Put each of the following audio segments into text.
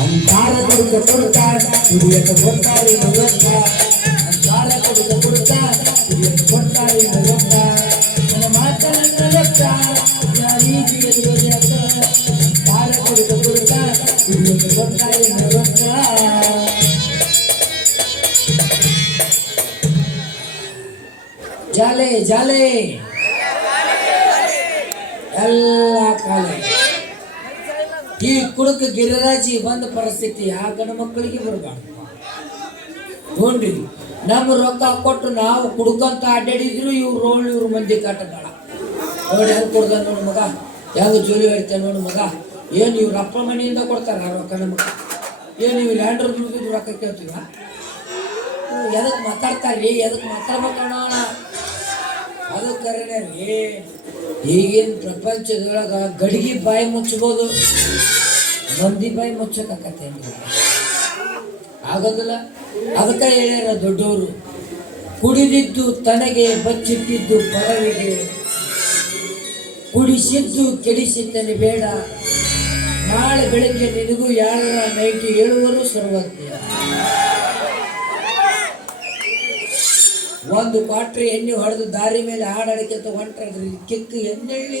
ಅಂಕಾರ ಕೊಡುತ್ತ ಕೊಡುತ್ತ ಕುಡಿಯಕ್ಕೆ ಕೊಡ್ತಾರೆ ನವತ್ತ ಅಂಕಾರ ಕೊಡುತ್ತ ಕೊಡುತ್ತ ಕುಡಿಯಕ್ಕೆ ಕೊಡ್ತಾರೆ ನವತ್ತ ನನ್ನ ಮಾತನ್ನ ಲೆಕ್ಕ ಯಾರಿಗೆ ಎದುರು ಅಂಕಾರ ಕೊಡುತ್ತ ಕೊಡುತ್ತ ಕುಡಿಯಕ್ಕೆ ಕೊಡ್ತಾರೆ ನವತ್ತ ಜಾಲೆ ಜಾಲೆ ಎಲ್ಲ ಕಾಲೆ ಈ ಕುಡುಕ ಗಿರಿರಾಜಿ ಬಂದ ಪರಿಸ್ಥಿತಿ, ಆ ಗಂಡು ಮಕ್ಕಳಿಗೆ ಬರಬಾರ್ದು. ನೋಡ್ರಿ ನಮ್ಮ ರೊಕ್ಕ ಕೊಟ್ಟು ನಾವು ಕುಡ್ಕೊಂತ ಅಡ್ಡಾಡಿದ್ರು ಇವ್ರು ರೋಲ್ ಇವ್ರ ಮಂದಿ ಕಟ್ಟಬೇಡ ನೋಡಿ ಹೆಂಗೆ ಕೊಡ್ದ ನೋಡು ಮಗ, ಹೆಂಗೆ ಜೋಲಿ ಹೇಳ್ತೇವೆ ನೋಡು ಮಗ. ಏನು ಇವ್ರ ಅಪ್ಪ ಮನೆಯಿಂದ ಕೊಡ್ತಾರ ಆ ರೊಕ್ಕ ನಮಗೆ? ಏನು ಇವ್ರು ಲ್ಯಾಂಡ್ರ್ ದುಡ್ದಿದ್ದು ರೊಕ್ಕ ಕೇಳ್ತೀವ ಮಾತಾಡ್ತಾರೆ ಮಾತಾಡ್ತಾರ್ರಿ ಎದಕ್ಕೆ ಮಾತಾಡ್ಬೇಕಣ್ಣ? ಅದು ಕರೆನೇ ರೀ, ಈಗಿನ ಪ್ರಪಂಚದೊಳಗೆ ಗಡಿಗೆ ಬಾಯಿ ಮುಚ್ಚಬಹುದು ಮಂದಿ ಬಾಯಿ ಮುಚ್ಚಕ್ಕಾಗತ್ತೆ ಆಗೋದಿಲ್ಲ. ಅದಕ್ಕೆ ಹೇಳ್ಯಾರ ದೊಡ್ಡವರು, ಕುಡಿದಿದ್ದು ತನಗೆ ಬಚ್ಚಿಟ್ಟಿದ್ದು ಪರವಿಗೆ, ಕುಡಿಸಿದ್ದು ಕೆಡಿಸಿದ್ದನೆ ಬೇಡ. ನಾಳೆ ಬೆಳಿಗ್ಗೆ ನಿನಗೂ ಯಾರ ನೈಟ್ ಏಳುವರು ಸರ್ವಜ್ಞ. ಒಂದು ಕ್ವಾಟ್ರಿ ಎಣ್ಣೆ ಹೊಡೆದು ದಾರಿ ಮೇಲೆ ಹಾಡಾಡಿಕೆ ತಗೊಂಡ್ರೆ ಕಿಕ್ಕು ಎಣ್ಣೆಳ್ಳಿ.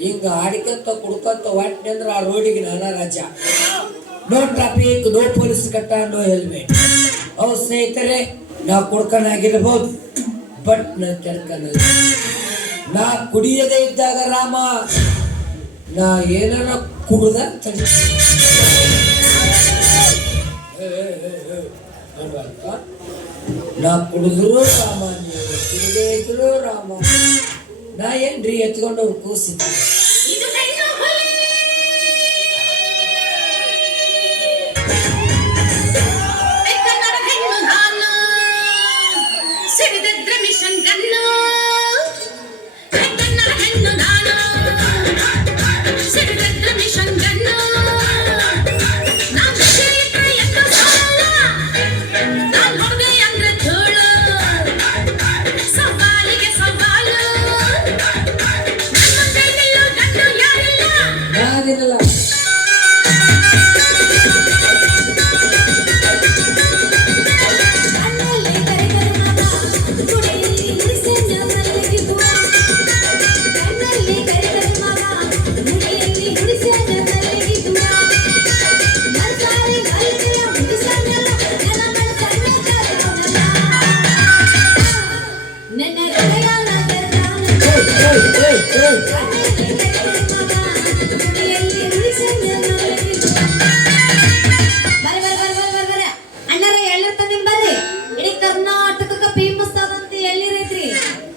ಹಿಂಗ ಆಡಿಕಂತ ಕುಡ್ಕಂತ ಹೊಟ್ಟೆ ಅಂದ್ರೆ ಆ ರೋಡಿಗೆ ನಾನಾ ರಾಜ. ನೋ ಟ್ರಾಫಿಕ್ ನೋ ಪೊಲೀಸ್ ಕಟ್ಟ, ನೋ ಹೆಲ್ಮೆಟ್ ಹೌದು ಸ್ನೇಹಿತರೆ ನಾ ಕುಡ್ಕನಾಗಿರ್ಬೋದು ಬಟ್ ನಾ ಕೆಡ್ಕನಲ್ಲ ನಾ ಕುಡಿಯದೇ ಇದ್ದಾಗ ರಾಮ ನಾ ಏನಾರ ಕುಡ್ದ ತಡಿ ಏ, ಏ, ಏ, ಏ, ನೋಡ್ಬಾರ್ದಾ? ನಾ ಕುಡಿದ್ರು ರಾಮ ನೀವು ಕುಡಿದೇ ಇದ್ರು ರಾಮ ನಾ ಏನ್ರಿ ಎತ್ಕೊಂಡವ್ರು ಕೂಸಿದ್ದೆ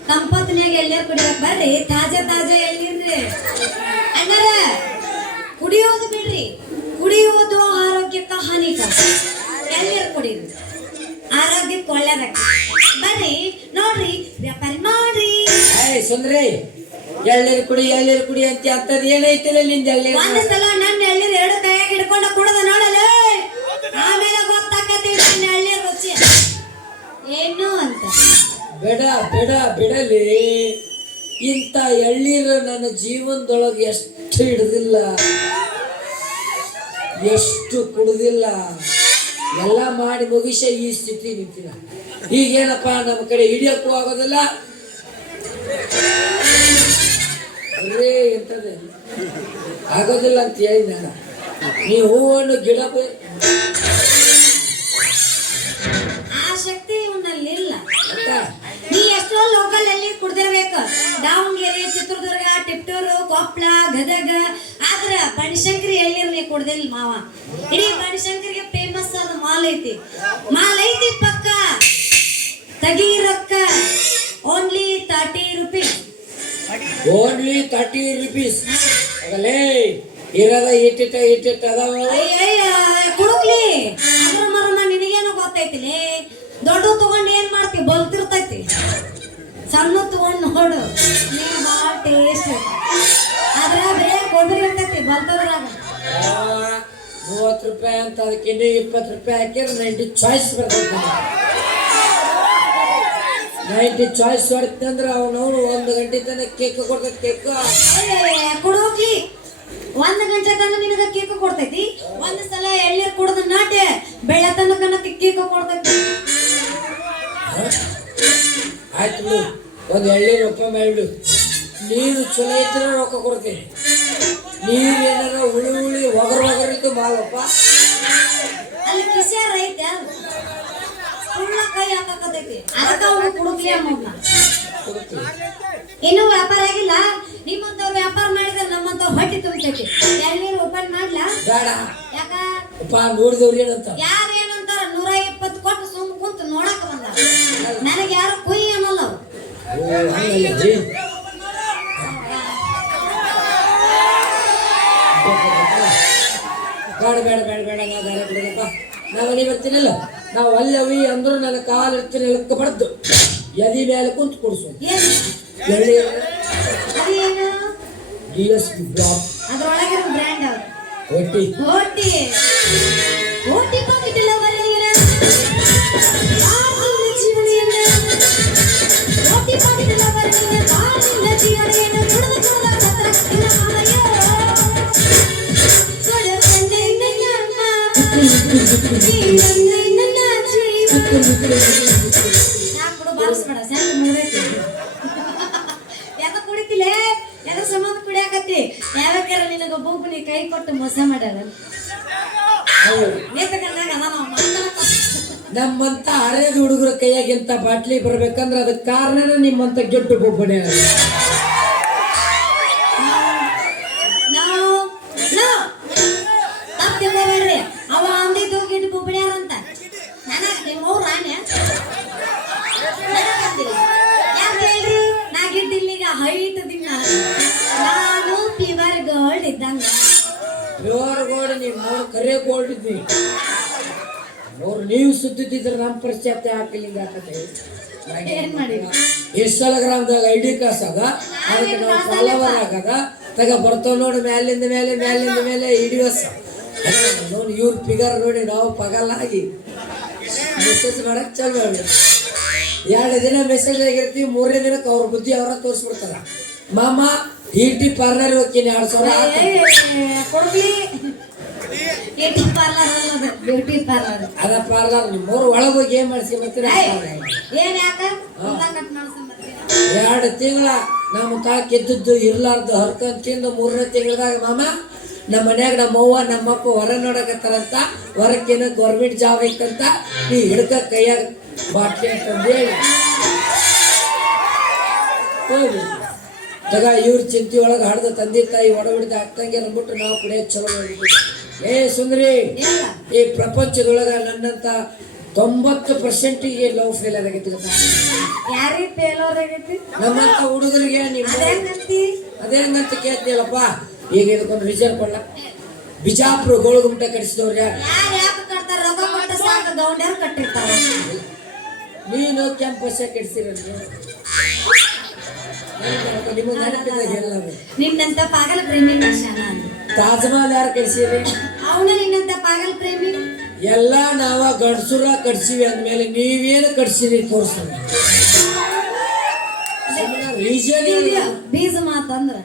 ತಂಪತ್ನ್ಯಾಗ ಎಳ್ನೀರ್ ಕುಡಿಯಕ್ ಬರ್ರಿ ತಾಜಾ ತಾಜಾ ಎಳ್ನೀರ್ರಿ ಅಣ್ಣಾರ ಕುಡಿಯೋದು ಬಿಡ್ರಿ ಕುಡಿಯೋದು ಆರೋಗ್ಯಕ್ಕೆ ಹಾನಿಕರ ಎಳ್ನೀರ್ ಕುಡೀರಿ ಆರೋಗ್ಯಕ್ಕೆ ಒಳ್ಳೇದಕ್ಕೆ ಬರ್ರಿ, ನೋಡ್ರಿ, ವ್ಯಾಪಾರ ಮಾಡ್ರಿ. ಸುಂದ್ರಿ. ಎಳ್ಳೀರು ಕುಡಿ ಎಳ್ಳೀರು ಕುಡಿ ಅಂತ ಅಂತದ್ ಏನೈತಿಲ್ಲ ನಿಂದ ಎಳ್ಳೀರ್ ಒಂದ್ ಸಲ ನನ್ನ ಎಳ್ಳೀರ್ ಎರಡು ಕೈಯಾಗ ಹಿಡ್ಕೊಂಡು ಕುಡದ ನೋಡಲೆ. ಆಮೇಲೆ ಗೊತ್ತಾಕತಿ ನನ್ನ ಎಳ್ಳೀರ್ ರುಚಿ. ಏನು ಅಂತ. ಬೇಡ ಬೇಡ ಬಿಡಲಿ. ಇಂಥ ಎಳ್ಳೀರು ನನ್ನ ಜೀವನದೊಳಗೆ ಎಷ್ಟು ಹಿಡ್ದಿಲ್ಲ. ಎಷ್ಟು ಕುಡ್ದಿಲ್ಲ. ಎಲ್ಲ ಮಾಡಿ ಮುಗಿಸ ಈ ಸ್ಥಿತಿ ನಿಂತಿನ ಈಗೇನಪ್ಪ ನಮ್ಮ ಕಡೆ ಹಿಡಿಯಕ್ಕೂ ಆಗೋದಿಲ್ಲ. ರೇ ಎಂತದೆ? ಆಗೋದಿಲ್ಲ ಅಂತ ಹೇಳಿ ನಾನು. ನೀವು ಹೂವನ್ನು ಗಿಡ ಆ ಶಕ್ತಿ ಇವನಲ್ಲಿ ಇಲ್ಲ ನೀ ಎಷ್ಟೋ ಲೋಕಲ್ ಅಲ್ಲಿ ಕುಡ್ದಿರ್ಬೇಕು. ದಾವಣಗೆರೆ ಚಿತ್ರದುರ್ಗ ಟಿಪ್ಟೂರು ಕೊಪ್ಪಳ ಗದಗ. ಆದ್ರ ಬನಶಂಕರಿ ಎಲ್ಲಿರ್ಲಿ ಕುಡ್ದಿಲ್ ಮಾವ? ಇಡೀ ಪಣಿಶಂಕರಿಗೆ ಫೇಮಸ್ ಆದ ಮಾಲ್ ಐತಿ. ಮಾಲ್ ಐತಿ ಪಕ್ಕ. ತಗೀರಕ್ಕ ಓನ್ಲಿ ತರ್ಟಿ ರುಪೀಸ್ ಆಗಲೇ ಇರದ ಇಟ್ಟಿಟ್ಟ ಇಟ್ಟಿಟ್ಟ ಅದಾವ ಕುಡುಕ್ಲಿ. ಅದ್ರ ಮರನ ನಿನಗೇನು ಗೊತ್ತೈತಿಲಿ? ದೊಡ್ಡ ತಗೊಂಡು ಏನ್ ಮಾಡ್ತಿ? ಬಲ್ತಿರ್ತೈತಿ. ಸಣ್ಣ ತಗೊಂಡ್ ನೋಡು. ನೀನ್ ಭಾಳ ಟೇಸ್ಟ್ ಅದ್ರ ಬರೇ ಕೊಬ್ಬರಿ ಇರ್ತೈತಿ ಬಲ್ತದ್ರಾಗ. ಮೂವತ್ತು ರೂಪಾಯಿ ಅಂತ ಅದಕ್ಕೆ ಇಪ್ಪತ್ತು ರೂಪಾಯಿ ಹಾಕಿದ್ರೆ ನೈಂಟಿ ಚಾಯ್ಸ್ ಬರ್ತೈತೆ. ನೈಂಟಿ ಚಾಯ್ಸ್ ಹೊಡ್ತಂದ್ರೆ ಅವನವನು ಒಂದು ಗಂಟೆ ತನಕ ಕೇಕ್ ಕೊಡ್ತೈತಿ ಕೇಕ್ ಕೊಡೋಗ್ಲಿ ಒಂದು ಗಂಟೆ ತನಕ ನಿನಗ ಕೇಕ್ ಕೊಡ್ತೈತಿ. ಒಂದು ಸಲ ಎಳ್ಳೆ ಕುಡ್ದು ನಾಟೆ ಬೆಳೆ ತನಕ ಕೇಕ್ ಕೊಡ್ತೈತಿ. ಆಯ್ತು ಒಂದು ಎಳ್ಳೆ ರೊಕ್ಕ ಮಾಡಿಬಿಡು ನೀರು ಚಲೋ ಇದ್ರೆ ರೊಕ್ಕ ಕೊಡ್ತೀನಿ. ನೀರು ಏನಾರ ಹುಳಿ ಹುಳಿ ಒಗರ್ ಒಗರ್ ಇದ್ದು ಬಾಳಪ್ಪ. ಅಲ್ಲಿ ಕಿಸಿಯಾರ ಐತೆ ಸುಳ್ಳ ಕೈ ಹಾಕಕತೈತಿ ಅದಕ್ಕ ಅವ್ನು ಕುಡುಕ್ಲಿ ಅನ್ನೋದ್ನ ಕೊಡ್ತೀನಿ ಇನ್ನೂ ವ್ಯಾಪಾರ ಆಗಿಲ್ಲ? ನಿಮ್ಮಂತವ್ರು ವ್ಯಾಪಾರ ಮಾಡಿದ್ರೆ ನಮ್ಮಂತವ್ರು ಹೊಟ್ಟಿ ತುಂಬತೈತಿ. ಎಳ್ನೀರು ಓಪನ್ ಮಾಡ್ಲಾ? ಬೇಡ. ಯಾಕ? ಅಪ್ಪ ನೋಡಿದವ್ರು ಏನಂತ? ಯಾರು ಏನಂತಾರ ನೂರ ಇಪ್ಪತ್ತು ಕೊಟ್ಟು ಸುಮ್ ಕುಂತ ನೋಡಕ್ ಬಂದ. ನನಗೆ ಯಾರು ಕುಯ್ ಅನ್ನಲ್ಲ ಅವ್ರು. ಓ ಹಂಗಲ್ಲ ಬೇಡ ಬೇಡ ಬೇಡ ಬೇಡ ನಾ ಬೇಡ ಬಿಡಪ್ಪ ನಾವು ಮನೆ ಬರ್ತೀನಿಲ್ಲ ನಾವು ಅಲ್ಲವಿ ಅಂದ್ರು ನನ್ನ ಕಾಲು ಇರ್ತೀನಿ ಇಳಕ್ಕ ಬಡ್ದು ಎದಿ ಮೇಲೆ ಕುಂತು ಕೊಡ್ಸು ಏನು ಎಳ್ಳಿ ಅದೇನು ಡಿ ಎಸ್ ಪಿ ಬ್ಲಾಕ್ ಅದ್ರೊಳಗಿರೋ ಬ್ರ್ಯಾಂಡ್ ಅವ್ರು ಒಟ್ಟಿ ಓಟಿ ಓಟಿ ಪಾಕೆಟ್ ಎಲ್ಲ ಬರೀರ ಜೀವನ ಓಟಿ ಪಾಕೆಟ್ ಎಲ್ಲ ಬರೀರ ಬಾಳಿನ ಜೀವನ ಏನು ಕುಡ್ದ ಕುಡ್ದ ಸತ್ರ ಇನ್ನ ಮಾಮಯ್ಯ ಕೊಡ ಬಂದೆ ನನ್ನ ಈ ಬಂದೆ ನನ್ನ ಜೀವ ಯಾಕೆ ಬಿಡು ಬಾರಿಸ್ಬೇಡ ಸೆಂಟ್ ಮುಗ್ದೈತಿ ಯಾಕ ಕುಡಿತಿಲೆ ಯಾಕ ಸಂಬಂಧ ಕುಡಿಯಾಕತ್ತಿ ಯಾವ್ಯಾಕಾರ ನಿನಗ ಒಬ್ಬೊಬ್ಬನಿ ಕೈ ಕೊಟ್ಟು ಮೋಸ ಮಾಡ್ಯಾರ. ನಮ್ಮಂತ ಹರೇದ ಹುಡುಗರ ಕೈಯಾಗಿಂತ ಬಾಟ್ಲಿ ಬರ್ಬೇಕಂದ್ರೆ ಅದಕ್ಕೆ ಕಾರಣನ ನಿಮ್ಮಂತ ಗೆಟ್ಟು ಬೊಬ್ಬನೆ ಕರೆ ಅವ್ರು ನೀವು ಸುತ್ತಿದ್ರೆ ನಮ್ಮ ಹಾಕಲಿಂಗ ಹಾಕತ್ತೆ ಏನ್ ಮಾಡಿದ್ವಿ ಗ್ರಾಮದಾಗ ಐ ಡಿ ಕಾಸ್ ಅದ. ಅದಕ್ಕೆ ನಾವು ಫಾಲೋವರ್ ಆಗದ. ತಗ ಬರ್ತಾವ ನೋಡಿ ಮ್ಯಾಲಿಂದ ಮೇಲೆ ಮ್ಯಾಲಿಂದ ಮೇಲೆ ಇಡಿಯೋಸ್ ನೋಡಿ ಇವ್ರ ಫಿಗರ್ ನೋಡಿ ನಾವು ಪಗಲಾಗಿ ಮೆಸೇಜ್ ಮಾಡಕ್ ಚಾಲು ಮಾಡಿ ಎರಡು ದಿನ ಮೆಸೇಜ್ ಆಗಿರ್ತೀವಿ ಮೂರನೇ ದಿನಕ್ಕೆ ಅವ್ರ ಬುದ್ಧಿ ಅವರ ತೋರಿಸ್ಬಿಡ್ತಾರ. ಮಾಮ ಟಿ ಪಾರ್ಲರ್ ಹೋಗ್ತೀನಿ ಎರಡು ಸಾವಿರ ಬ್ಯೂಟಿ ಪಾರ್ಲರ್ ಅನ್ನೋದು ಬ್ಯೂಟಿ ಪಾರ್ಲರ್ ಅದ ಪಾರ್ಲರ್ ಮೂರು ಒಳಗೆ ಹೋಗಿ ಏನ್ ಯಾಕ? ಕಟ್ ಮಾಡ್ಸಂಬರ್ತೀರ ಎರಡು ತಿಂಗಳ ನಮ್ಮ ಕಾಕ್ ಎದ್ದದ್ದು ಇರ್ಲಾರ್ದು ಹರ್ಕೊಂಡ್ ತಿಂದು ಮೂರನೇ ತಿಂಗಳದಾಗ ಮಾಮ ನಮ್ಮ ಮನ್ಯಾಗ ನಮ್ಮ ಅವ್ವ ನಮ್ಮಪ್ಪ ಹೊರ ನೋಡಕತ್ತಾರಂತ ಹೊರಕ್ಕೇನ ಗೌರ್ಮೆಂಟ್ ಜಾಬ್ ಐತಂತ ನೀ ಹಿಡ್ಕ ಕೈಯಾಗ ಬಾಟ್ಲಿ ಅಂತಂದು ಹೇಳಿ ಹೋಗಿ ತಗ ಇವ್ರ ಚಿಂತೆ ಒಳಗೆ ಹಡ್ದು ತಂದೆ ತಾಯಿ ಒಡಬಿಡ್ದು ಆಗ್ತಂಗೆ ಅಂದ್ಬಿಟ್ಟು ನಾವು ಕುಡಿಯೋದು ಚಲೋ ಮಾಡಿದ್ವಿ ಏ ಸುಂದ್ರಿ ಈ ಪ್ರಪಂಚದೊಳಗ ನನ್ನಂತ ತೊಂಬತ್ತು ಪರ್ಸೆಂಟಿಗೆ ಲವ್ ಫೇಲ್ ಆಗೈತಿ? ಯಾರಿಗೆ ಫೇಲೋರ್ ಆಗೈತಿ ನಮ್ಮಂತ ಹುಡುಗರಿಗೆ ನಿಮ್ಮ ಅದೇನಂತ ಕೇಳ್ತೀಯಲ್ಲಪ್ಪ? ಈಗ ಇದಕ್ಕೊಂದು ರಿಸರ್ವ್ ಕೊಡ್ಲ. ಬಿಜಾಪುರ ಗೋಳಗುಮಟ ಕಟ್ಟಿರ್ತಾರ. ನೀನು ಕ್ಯಾಂಪಸ್ ಕೆಡಿಸಿರ ನಿಮಗೆ ನೆನಪಿಲ್ಲ ಎಲ್ಲವೇ ನಿನ್ನಂತ ಪಾಗಲ ಪ್ರೇಮಿ ಶಾನ ತಾಜ್ ಮಹಲ್ ಯಾರು ಕಳಿಸಿರಿ ಅವನ ನಿನ್ನಂತ ಪಾಗಲ ಪ್ರೇಮಿ? ಎಲ್ಲ ನಾವ ಗಂಡಸುರ ಕಡ್ಸಿವಿ ಅಂದ್ಮೇಲೆ ನೀವೇನು ಕಡ್ಸಿರಿ ತೋರಿಸ್ತೀನಿ ರೀಸನ್ ಇದ್ಯಾ? ಬೀಜ ಮಾತಂದ್ರ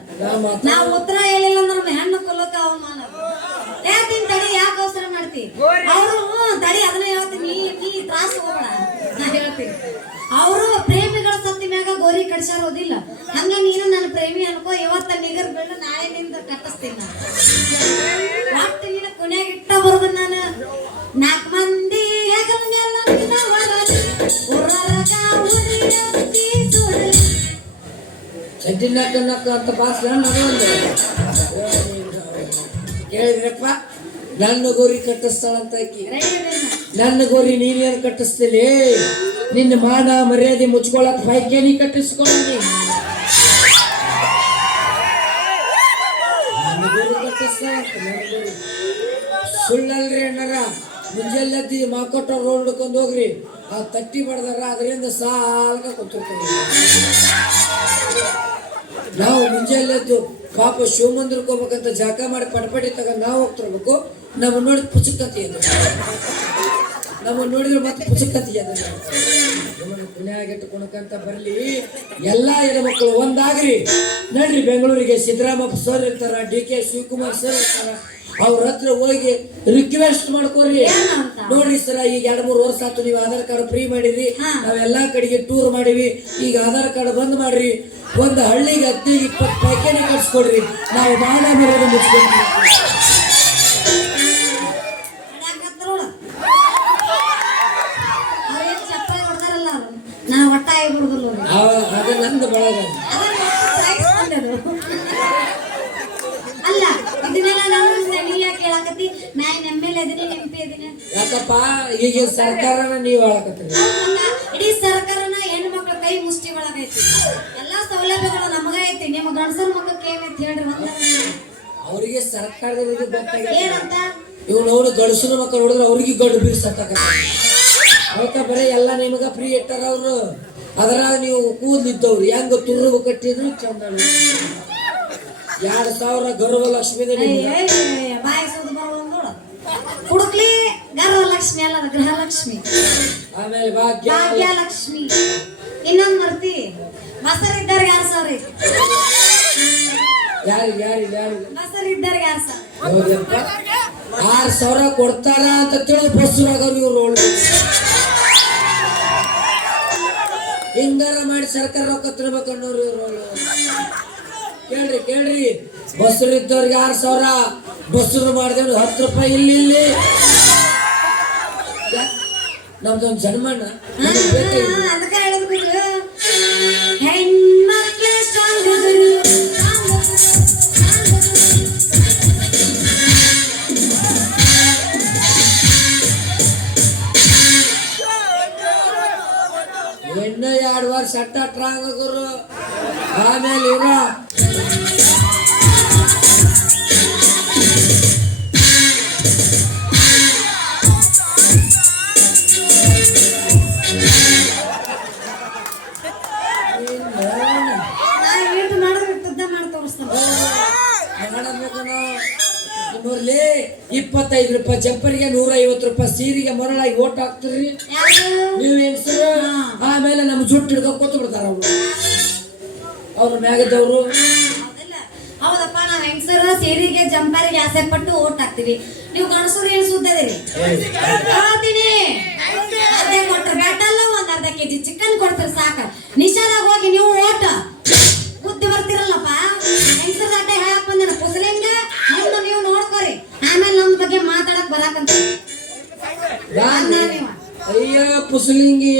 ನಾವು ಉತ್ತರ ಹೇಳಿಲ್ಲ ಅಂದ್ರೆ ನಮ್ಮ ಹೆಣ್ಣು ಕೊಲ್ಲಕ ಅವಮಾನ ಯಾಕಿನ್ ತಡಿ ಯಾಕೆ ಅವಸರ ಮಾಡ್ತಿ? ಅವರು ತಡಿ ಅದನ್ನ ಹೇಳ್ತೀನಿ. ನೀ ನೀ ತ್ರಾಸ ಹೋಗ್ಬೇಡ. ನಾ ಹೇಳ್ತೀನಿ. ಅವರು ಪ್ರೇಮಿಗಳ ಮ್ಯಾಗ ಗೋರಿ ಕಡ್ಸಾರೋದಿಲ್ಲ ಹಂಗ ನೀನು ನನ್ನ ಪ್ರೇಮಿ ಅನ್ಕೋ ಇವತ್ತ ನಿಗರ್ ಬೆಳ್ಳು ನಾಳೆ ನಿಂದ ಕಟ್ಟಿಸ್ತೀನಿ ನಾನು. ಒಟ್ಟು ನೀನು ಕೊನೆಯಾಗ ಇಟ್ಟ ಬರೋದು ನಾನು. ನಾಲ್ಕು ಮಂದಿ ಹೆಗಲ ಮೇಲೆ ಸುರಳಿ. ಚಡ್ಡಿ ನಕ್ಕ ನಕ್ಕ ಅಂತ ಬಾಸ್ಲ ನನಗೊಂದು ಕೇಳಿದ್ರಪ್ಪ ನನ್ನ ಗೋರಿ ಕಟ್ಟಿಸ್ತಾಳಂತ? ನನ್ನ ಗೋರಿ ನೀನೇನು ಕಟ್ಟಿಸ್ತಿಲಿ? ನಿನ್ನ ಮಾನ ಮರ್ಯಾದೆ ಮುಚ್ಕೊಳಕ್ ನೀ ಕಟ್ಟಿಸ್ಕೊಂಡಿ. ಸುಳ್ಳಲ್ರಿ ಅಣ್ಣರ. ಮುಂಜಾನೆದ್ದಿ ಮಾಕೊಟ್ಟ ರೋಡ್ ಹಿಡ್ಕೊಂಡು ಹೋಗ್ರಿ. ಆ ತಟ್ಟಿ ಬಡ್ದಾರ ಅದರಿಂದ ಸಾಲ್ಗ ಕೂತಿರ್ತೀವಿ ನಾವು ಮುಂಜಾನೆ ಎದ್ದು ಪಾಪ ಶಿವಮಂದಿರಕ್ಕೆ ಹೋಗ್ಬೇಕಂತ ಜಾಕ ಮಾಡಿ ಪಟಪಟಿ ತಗೊಂಡು ನಾವು ಹೋಗ್ತಿರ್ಬೇಕು. ನಾವು ನೋಡಿ ಪುಚಕತಿ ಅದು ನಮ್ಮ ನೋಡಿದ್ರೆ ಮತ್ತೆ ಪುಸ್ತಕತಿ ಅದು ಪುಣ್ಯಾಗಿಟ್ಟು ಕುಣಕಂತ ಬರಲಿ. ಎಲ್ಲ ಹೆಣ್ಮಕ್ಳು ಒಂದಾಗ್ರಿ. ನಡ್ರಿ ಬೆಂಗಳೂರಿಗೆ ಸಿದ್ದರಾಮಪ್ಪ ಸರ್ ಇರ್ತಾರ ಡಿ ಕೆ ಶಿವಕುಮಾರ್ ಸರ್ ಇರ್ತಾರ. ಅವ್ರ ಹತ್ರ ಹೋಗಿ ರಿಕ್ವೆಸ್ಟ್ ಮಾಡ್ಕೋರಿ? ನೋಡ್ರಿ ಸರ ಈಗ ಎರಡ್ ಮೂರು ವರ್ಷ ಆಯ್ತು ನೀವು ಆಧಾರ್ ಕಾರ್ಡ್ ಫ್ರೀ ಮಾಡಿರಿ. ನಾವೆಲ್ಲಾ ಕಡೆಗೆ ಟೂರ್ ಮಾಡಿವಿ. ಈಗ ಆಧಾರ್ ಕಾರ್ಡ್ ಬಂದ್ ಮಾಡ್ರಿ. ಒಂದು ಹಳ್ಳಿಗೆ ಹದಿನೈದು ಇಪ್ಪತ್ತು ಪ್ಯಾಕೇಜ್ ಕಟ್ಸ್ಕೊಡ್ರಿ. ನಾವು ಮರ್ಯಾದೆ ಅವ್ರು. ನಾ ಬಿಡುದಿಲ್ಲ ಅದು ನಂದು ಬಳಗ. ಅಲ್ಲ ಇದನ್ನೆಲ್ಲ ನಾನು ನೀ ಯಾಕೆ ಹೇಳಾಕತ್ತಿ ನಾ ಎಂ ಎಲ್ ಇದೀನಿ ಎಂ ಪಿ ಇದೀನಿ. ಯಾಕಪ್ಪ ಈಗ ಸರ್ಕಾರನ ನೀವು ಹೇಳಕತ್ತೀರಿ. ಇಡೀ ಸರ್ಕಾರನ ಹೆಣ್ಣು ಮಕ್ಳ ಕೈ ಮುಷ್ಟಿ ಒಳಗೈತಿ ಎಲ್ಲಾ ಸೌಲಭ್ಯಗಳು ನಮಗ ಐತಿ. ನಿಮ್ಮ ಗಂಡಸರ ಮಕ್ಕಕ್ಕೆ ಏನೈತಿ ಹೇಳ್ರಿ ಒಂದ ಅವರಿಗೆ ಸರ್ಕಾರದ ಏನಂತ? ಇವ್ ನೋಡಿ ಗಂಡಸರು ಮಕ್ಕಳು ನೋಡಿದ್ರೆ ಅವ್ರಿಗೆ ಗಂಡು ಬೀರ್ಸತ್ತಕ ಅವಕ್ಕ ಬರೀ ಎಲ್ಲ ನಿಮಗೆ ಫ್ರೀ ಇಟ್ಟಾರ ಅವರು. ಅದ್ರಾಗ ನೀವು ಕೂದ್ಲಿದ್ದವ್ರು. ಹೆಂಗ ತುರ್ರು ಕಟ್ಟಿದ್ರು ಚಂದ ಎರಡ್ ಸಾವಿರ ಗರ್ವ ಲಕ್ಷ್ಮಿ ಬಾಯಿ ಸುದ್ದ ಬರೋದು ನೋಡು. ಹುಡುಕ್ಲಿ ಗರ್ವಲಕ್ಷ್ಮಿ ಅಲ್ಲ ಗೃಹ ಗೃಹಲಕ್ಷ್ಮಿ. ಆಮೇಲೆ ಭಾಗ್ಯ. ಭಾಗ್ಯಲಕ್ಷ್ಮಿ. ಇನ್ನೊಂದ್ ಮರ್ತಿ ಮಸರ್ ಇದ್ದಾರೆ ಯಾರು ಸಾವಿರ ಯಾರಿ ಯಾರಿಗೆ ಯಾರಿಗೆ ಯಾರಿಗೆ? ಮಸರ್ ಇದ್ದವ್ರಿಗೆ ಯಾರು ಸಾವಿರ ಆರ್ ಸಾವಿರ ಕೊಡ್ತಾರ ಅಂತ ತಿಳಿದು ಬಸ್ಸುವಾಗ ನೀವು ಒಳ್ಳೆ ಹಿಂಗಾರ ಮಾಡಿ ಸರ್ಕಾರ ರೊಕ್ಕ ತಿನ್ಬೇಕು ಅನ್ನೋರು. ಕೇಳ್ರಿ ಕೇಳ್ರಿ ಬಸ್ರು ಇದ್ದವ್ರಿಗೆ ಆರು ಸಾವಿರ ಬಸ್ರು ಮಾಡಿದವ್ರು ಹತ್ತು ರೂಪಾಯಿ ಇಲ್ಲಿ ಇಲ್ಲಿ ನಮ್ದೊಂದು ಜನ್ಮಣ್ಣ ಅಟ್ಟ ಟ್ರಾಂಗ್ ಗುರು? ಆಮೇಲೆ ಇವ್ರ ನಾವ್. ಮಾಡಿ ಇಪ್ಪತ್ತೈದು ರೂಪಾಯಿ ಚಪ್ಪರಿಗೆ ನೂರ ಐವತ್ತು ರೂಪಾಯಿ ಸೀರಿಗೆ ಮರಳಾಗಿ ಓಟ್ ಹಾಕ್ತಿರ್ರಿ ನೀವು ಹೆಂಗಸರು ಆಮೇಲೆ ನಮ್ಮ ಜುಟ್ಟು ಹಿಡ್ಕೊಂಡು ಕೂತು ಬಿಡ್ತಾರ ಅವರು. ಅವ್ರ ಮ್ಯಾಗದವ್ರು? ಹೌದಪ್ಪ ನಾವ್ ಹೆಂಗಸರ ಸೀರಿಗೆ ಜಂಪರಿಗೆ ಆಸೆ ಪಟ್ಟು ಓಟ್ ಹಾಕ್ತೀವಿ ನೀವು ಗಣಸರು ಏನ್ ಸುದ್ದದಿರಿ ಹೇಳ್ತೀನಿ. ಅರ್ಧ ಕೊಟ್ರೆ. ಬೆಟ್ಟಲ್ಲ ಒಂದ್ ಅರ್ಧ ಕೆಜಿ ಚಿಕನ್ ಕೊಡ್ತೀರಿ ಸಾಕ. ನಿಶಾದಾಗ ಹೋಗಿ ನೀವು ಓಟ್. ಬುದ್ಧಿ ಬರ್ತಿರಲ್ಲಪ್ಪ. ಹೆಂಗಸರ ಅಡ್ಡ ಹೇಳಕ್ ಬಂದ ಕುಸಲಿಂಗ ಮುಂದೆ ನೀವು ನೋಡ್ಕೊರಿ. ಆಮೇಲೆ ನಮ್ ಬಗ್ಗೆ ಮಾತಾಡಕ್ ಬರಾಕಂತ. ಅಯ್ಯ ಪುಸಲಿಂಗಿ.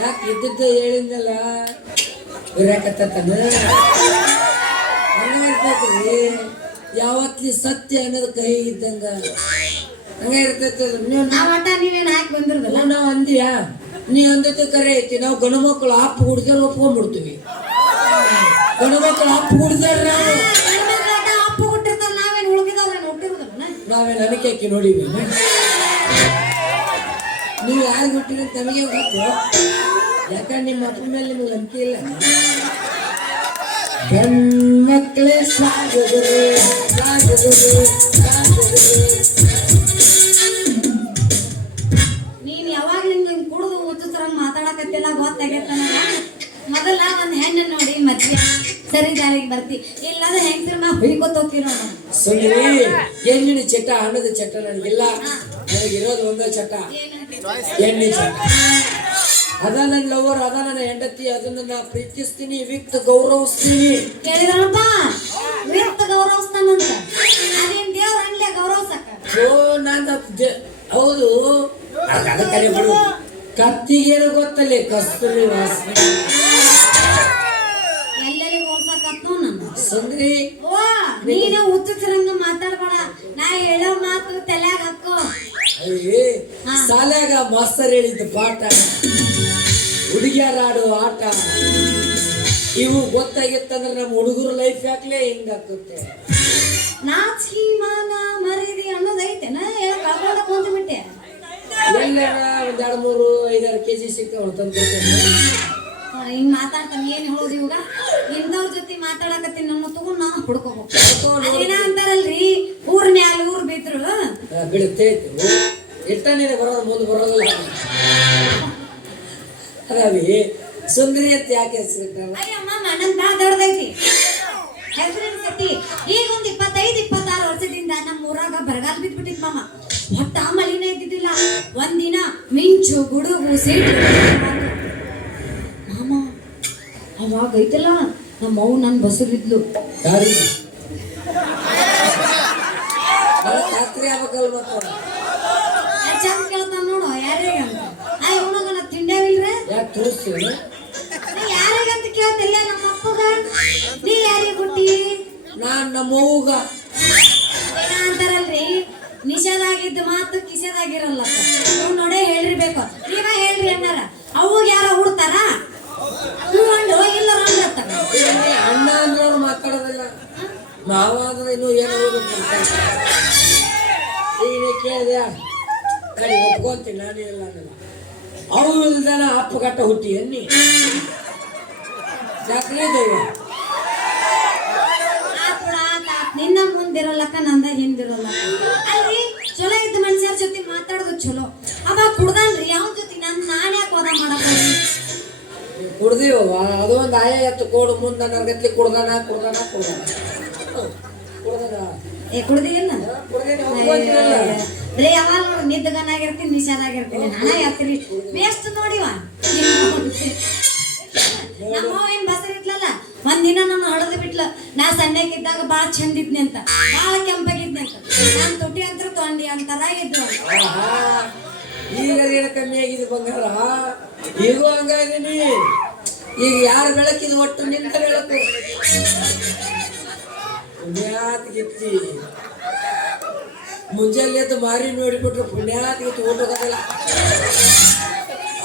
ಯಾಕೆ ಇದ್ದಿದ್ದ ಹೇಳಿದ್ನಲ್ಲ? ಬರಾಕತ್ತಾನ ಯಾವತ್ಲಿ ಸತ್ಯ ಅನ್ನೋದು ಕೈ ಇದ್ದಂಗ. ಹಂಗ ಇರ್ತೈತಿ. ನೀವು ನೀವೇನ್ ಹಾಕಿ ನಾವು ಅಂದ್ಯಾ? ನೀ ಅಂದಿದ್ದು ಕರೆ ಐತಿ. ನಾವು ಗಂಡು ಮಕ್ಕಳು ಅಪ್ಪ ಹುಡ್ದಾರ ಒಪ್ಕೊಂಡ್ಬಿಡ್ತೀವಿ ಗಂಡು ಮಕ್ಕಳು ಅಪ್ಪ ಹುಡ್ದಾರ ನಾವು ಉಳ್ಕಿದವ್ರೇನ್ ಹುಟ್ಟಿರೋದಲ್ಲ ನಾವೇ ನನಗೆ ನೋಡಿವಿ ನೀವು ಯಾರು ಬಿಟ್ಟಿರೋ ತಮಗೆ ನಮಗೆ ಗೊತ್ತು. ಯಾಕಂದ್ರೆ ನಿಮ್ಮ ಮಕ್ಕಳ ಮೇಲೆ ನಿಮ್ಗೆ ನಂಬಿಕೆ ಇಲ್ಲ. ಗಂಡ್ಮಕ್ಳೇ ಸಾಗದರು ಸಾಗದರು ಸಾಗದರು ನೀನ್ ಯಾವಾಗ ನಿಂಗೆ ಕುಡಿದು ಹುಚ್ಚುತ್ತರಂಗ್ ಮಾತಾಡಕತ್ತಿಲ್ಲ ಗೊತ್ತಾಗೈತ ಮೊದಲ ಒಂದ್ ಹೆಣ್ಣು ನೋಡಿ ಮದ್ವೆ. ಸರಿ ದಾರಿಗೆ ಬರ್ತಿ. ಇಲ್ಲಾಂದ್ರೆ ಹೆಂಗ್ ನಾ ಹುಯ್ಕೋತ ಹೋಗ್ತೀವಿ ನೋಡ. ಎಣ್ಣಿನ ಚಟ ಹಣ್ಣದ ಚಟ ನನಗಿಲ್ಲ ನನಗಿರೋದು ಒಂದೇ ಚಟ ಎಣ್ಣೆ ಚಟ ಅದ ನನ್ನ ಲವರ್ ಅದ ನನ್ನ ಹೆಂಡತಿ ಅದನ್ನ ನಾ ಪ್ರೀತಿಸ್ತೀನಿ ವಿತ್ ಗೌರವಿಸ್ತೀನಿ. ಕೇಳಿದ್ರಪ್ಪ ವಿತ್ ಗೌರವಿಸ್ತಾನಂತ ಅದೇನ್ ದೇವ್ರ ಅನ್ಲೆ ಗೌರವಿಸಕ್ಕ? ಓ ನಾನು ಹೌದು. ಅದಕ್ಕೆ ಬಿಡು ಕತ್ತಿಗೇನು ಗೊತ್ತಲ್ಲಿ ಕಸ್ತೂರಿ ವಾಸನೆ. ಸಂಗ್ರಿ ನಾನು ನೀನು ಹುಚ್ಚರಂಗ ಮಾತಾಡ್ಬೇಡ. ನಾ ಹೇಳೋ ಮಾತು ತಲೆಯಾಗ ಹಾಕೋ. ಅಯ್ಯೇ ಹಾ. ಸಾಲ್ಯಾಗ ಮಾಸ್ತರ್ ಹೇಳಿದ ಪಾಠ. ಹುಡುಗಿಯರ ಆಡೋ ಆಟ. ಇವು ಗೊತ್ತಾಗಿತ್ತಂದ್ರೆ ನಮ್ಮ ಹುಡುಗರ ಲೈಫ್ ಯಾಕ್ಲೆ ಹಿಂಗಾಗುತ್ತೆ ನಾಚಿಕೆ ಮಾನ ಮರೀರಿ ಅನ್ನೋದೈತೆನ ಹೇಳ ಕಳ್ಕೊಂಡ ಕುಂತ ಬಿಟ್ಟೆ ಎಲ್ಲಾರ ಒಂದ್ ಎರಡು ಮೂರು ಐದಾರು ಕೆ ಜಿ ಸಿಗ್ತಾವ ತಂದು ಹಿಂಗ್ ಮಾತಾಡ್ತಾನೆ ಏನ್ ಹೇಳೋದು ಇವಾಗ? ಇಂಥವ್ರ ಜೊತೆ ಮಾತಾಡಕತ್ತೀನಿ ನಮ್ಮ ತಗೊಂಡ್ ನಾವು ಹುಡ್ಕೋಬೇಕು. ಬೀಳುತ್ತೆ ಎಷ್ಟ ನೀನು ಬರೋದು ಮುಂದೆ ಬರೋದಿಲ್ಲ ರವಿ ಸುಂದರಿ ಅಂತ ಯಾಕೆ ಹೆಸರಿರ್ತೈತಿ ಈಗ ಒಂದ್ ಇಪ್ಪತ್ತೈದು ಇಪ್ಪತ್ತಾರು ವರ್ಷದಿಂದ ನಮ್ಮ ಊರಾಗ ಬರಗಾಲ ಬಿದ್ಬಿಟ್ಟಿದ್ ಮಾಮ. ಒಟ್ಟ ಮಳಿನೇ ಇದ್ದಿದ್ದಿಲ್ಲ. ಒಂದಿನ ಮಿಂಚು ಗುಡುಗು ಸಿಟ್ಟು. ಮಾಮ ಅವಾಗ ಐತಲ್ಲ ನಮ್ಮ ಅವ್ ನನ್ ಬಸರಿದ್ಲು ಯಾರಿಗೆ ರಾತ್ರಿ ಆಗ್ಬೇಕಲ್ಲ ಮತ್ತ ಚಂದ ಕೇಳ್ತಾನ ನೋಡು ಯಾರಿಗೆ ಅಂತ. ಆ ಇವನಾಗ ನಾ ತಿಂಡೇವಿಲ್ರಿ? ಯಾಕೆ ತೋರಿಸ್ತೀವಿ ಯಾರಿಗಂತ ಕೇಳ್ತಿಲ್ಲ ನಮ್ಮ ಅಪ್ಪಗ? ನೀ ಯಾರಿಗೆ ಕೊಟ್ಟಿ ನಾನ್ ನಮ್ಮ ಅವ್ಗ ಅಂತಾರಲ್ರಿ ನಿಷೇಧಾಗಿದ್ದ ಮಾತು ಕಿಸೆದಾಗಿರಲ್ಲ ನೀವು ನೋಡೇ ಹೇಳಿರ್ಬೇಕು ನೀವ ಹೇಳ್ರಿ ಅಣ್ಣಾರ ಅವಾಗ ಯಾರ ಹುಡ್ತಾರ ಹ್ಞೂ ಅಂಡು ಇಲ್ಲ ಅಂದ್ರತ್ತಾಗ ಏ, ಅಣ್ಣ ಅಂದ್ರೆ ಅವ್ರು ಮಾತಾಡೋದಿಲ್ಲ ಮಾವ ಅಂದ್ರೆ ಇನ್ನೂ ಏನೋ ಹೋಗ್ಬೇಕು ಕೇಳಿದೆ ಕಡಿ ಒಪ್ಕೊಂತೀನಿ ನಾನೇ ಇಲ್ಲ ಅನ್ನಲ್ಲ ಅವು ಇಲ್ದನ ಅಪ್ಪಗಟ್ಟ ಹುಟ್ಟಿ ಎನ್ನಿ? ಸಕ್ಕರೆ ದೇವ? ನಿನ್ನ ಮುಂದಿರಲ್ಲಕ್ಕ ನಂದ ಹಿಂದಿರಲ್ಲ ಅಲ್ರಿ ಚಲೋ ಇದ್ದ ಮನುಷ್ಯರ ಜೊತೆ ಮಾತಾಡೋದು ಚಲೋ. ಅವಾಗ ಕುಡ್ದಲ್ರಿ ಯಾವ ಜೊತೆ ನನ್ ನಾನು ಯಾಕೆ ಹೋದ? ಮಾಡಕ್ ಕುಡ್ದೀವವ್ವ ಅದು ಒಂದು ಆಯ ಎತ್ತು ಕೋಡು ಮುಂದೆ ನರ್ಗತ್ಲಿ ಕುಡ್ದಾನ ಕುಡ್ದಾನ ಕುಡ್ದಾನ. ಕುಡ್ದಾನ. ಏ ಕುಡ್ದಿಲ್ಲ ಕುಡ್ದೇನೆ ಬರೀ ಯಾವಾಗ ನೋಡಿ ನಿದ್ದಗನಾಗಿರ್ತೀನಿ ನಿಶಾನಾಗಿರ್ತೀನಿ ಹಣ ಯಾತ್ರಿ ವೇಸ್ಟ್ ನೋಡಿವ ನಮ್ಮ ಏನ್ ಬಸರಿತ್ಲಲ್ಲ ಒಂದಿನ ನನ್ನ ಹೊಡೆದು ಬಿಟ್ಲ. ನಾ ಸಣ್ಣಕ್ಕಿದ್ದಾಗ ಬಾಳ ಚಂದ ಇದ್ನಿ ಅಂತ. ಬಾಳ ಕೆಂಪಾಗಿದ್ನಿ ಅಂತ. ನಾನ್ ತುಟಿ ಅಂತ ತೊಂಡಿ ಅಂತಾರ ಆಹಾ, ಈಗ ಏನು ಕಮ್ಮಿ ಆಗಿದೆ ಬಂಗಾರ. ಈಗೂ ಹಂಗಾಗಿನಿ ಈಗ ಯಾರ ಬೆಳಕಿದು ಒಟ್ಟು ನಿಂತ ಬೆಳಕು ಗಿತ್ತಿ. ಮುಂಜಾನೆ ಎದ್ದು ಮಾರಿ ನೋಡಿಬಿಟ್ರು ಪುಣ್ಯಾತ್ ತಗೊಂಡೋಗೋದಿಲ್ಲ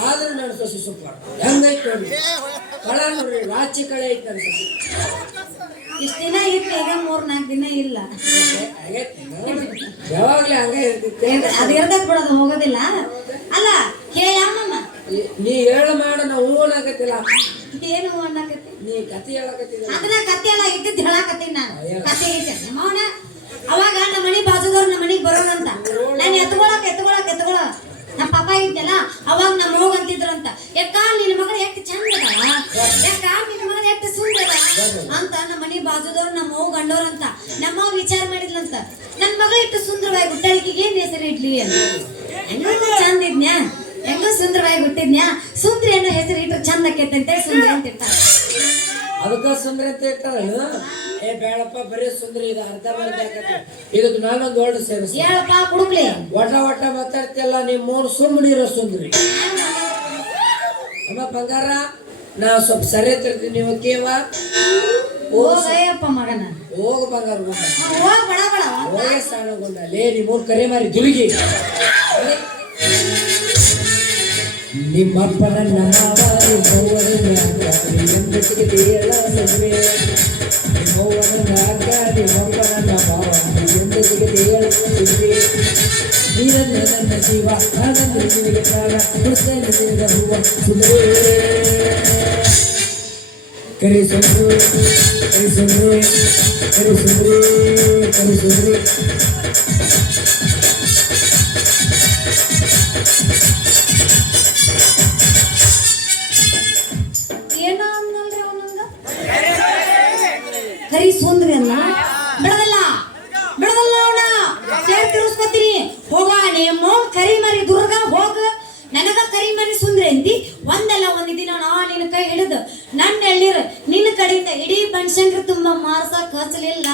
ಆದ್ರೆ ನಾನು ಸಸಿ ಸೂಪರ್ ಹೆಂಗೈತೆ ನೋಡಿ. ಕಳ ನೋಡ್ರಿ ರಾಚಿ ಕಳೆ ಐತೆ ಅಂತ. ಇಷ್ಟ ದಿನ ಇತ್ತು ಈಗ ಮೂರ್ ನಾಲ್ಕು ದಿನ ಇಲ್ಲ. ಯಾವಾಗ್ಲೇ ಹಂಗೆ ಇರ್ತಿತ್ತೆ. ಅದು ಇರ್ತೈತ್ ಬಿಡೋದು ಹೋಗೋದಿಲ್ಲ. ಅಲ್ಲ ಕೇಳಮ್ಮ ನೀ ಹೇಳ ಮಾಡ ನಾವು ಹೂ ಅನ್ನಕತ್ತಿಲ್ಲ. ಏನು ಅನ್ನಕತ್ತಿ? ನೀ ಕತಿ ಹೇಳಕತ್ತಿಲ್ಲ ಅದನ್ನ ಕಥೆ ಎಲ್ಲ ಇದ್ದಿದ್ದು ಹೇಳಕತ್ತೀನಿ ಇದಕ್ಕೆ ನಾನೊಂದು ದೊಡ್ಡ ಸೇರಿಸಿ ಹೇಳಪ್ಪ ಒಟ್ಟ ಒಟ ಒಟ ಮಾತಾಡ್ತಿಯಲ್ಲ ನೀವು ಮೂರು ಸುಮ್ಮನೆ ಇರೋ ಸುಂದ್ರಿ ಅಮ್ಮ ಬಂಗಾರ ನಾ ಸ್ವಲ್ಪ ಸರಿ ತಿರ್ತೀನಿ ನೀವು ಕೇವ. ಹೋಗಯ್ಯಪ್ಪ ಮಗನ. ಹೋಗ ಬಂಗಾರ ಹೋಗ. ಹೋಗ್ ಬಡ ಬಡ. ಹೋಗೇ ಸಾಣಗೊಂಡ. ಲೇ ನೀ ಮೂರು ಕರೆ ಮಾರಿ ದುರ್ಗಿ. ನಿಮ್ಮಪ್ಪನ ನಮ್ಮವಾರಿ ಮೌವನ ನಾಗಾರಿ ಎಂದಕ್ಕೆ ದೇಳ ಸದ್ವೆ ನಿಮ್ಮವ್ವನ ನಾಗಾರಿ ಮೌವನ ನಮ್ಮವಾರಿ ಎಂದಕ್ಕೆ ದೇಳ ಸದ್ವೆ ನೀರನ್ನ ನನ್ನ ಜೀವ ಆನಂದ ನಿನಗೆ ಪ್ರಾಣ ಹುಡುಕಲು ನಿನಗ ಹೂವ ಸುಂದರೇ ಕರಿ ಸುಂದ್ರು ಕರಿ ಸುಂದ್ರು ಕರಿ ಸುಂದ್ರು ಕರಿ ಸುಂದ್ರು असा खचलेला